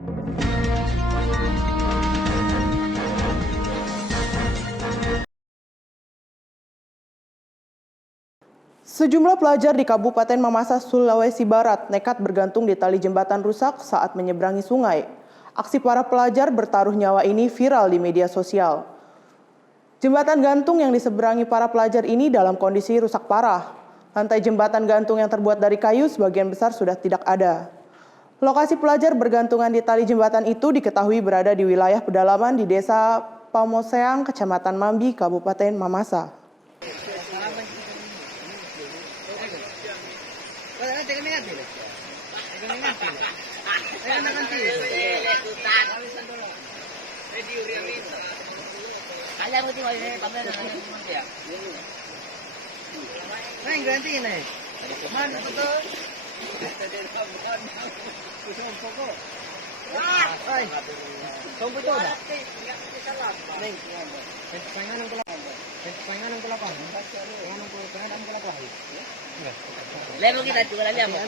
Sejumlah pelajar di Kabupaten Mamasa, Sulawesi Barat nekat bergantung di tali jembatan rusak saat menyeberangi sungai. Aksi para pelajar bertaruh nyawa ini viral di media sosial. Jembatan gantung yang diseberangi para pelajar ini dalam kondisi rusak parah. Lantai jembatan gantung yang terbuat dari kayu sebagian besar sudah tidak ada. Lokasi pelajar bergantungan di tali jembatan itu diketahui berada di wilayah pedalaman di Desa Pamoseang, Kecamatan Mambi, Kabupaten Mamasa. Level kita juga lagi apa?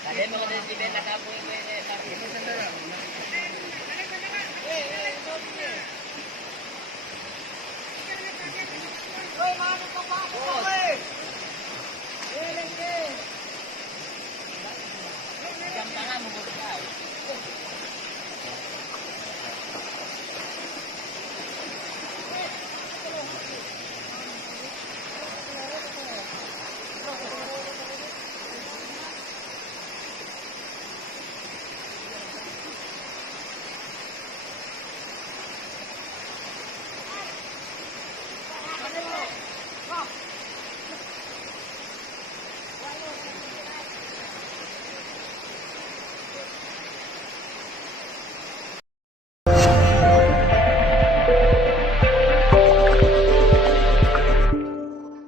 Tadi mau ada di benda kamu ini tapi sendiri. Oh, mana kau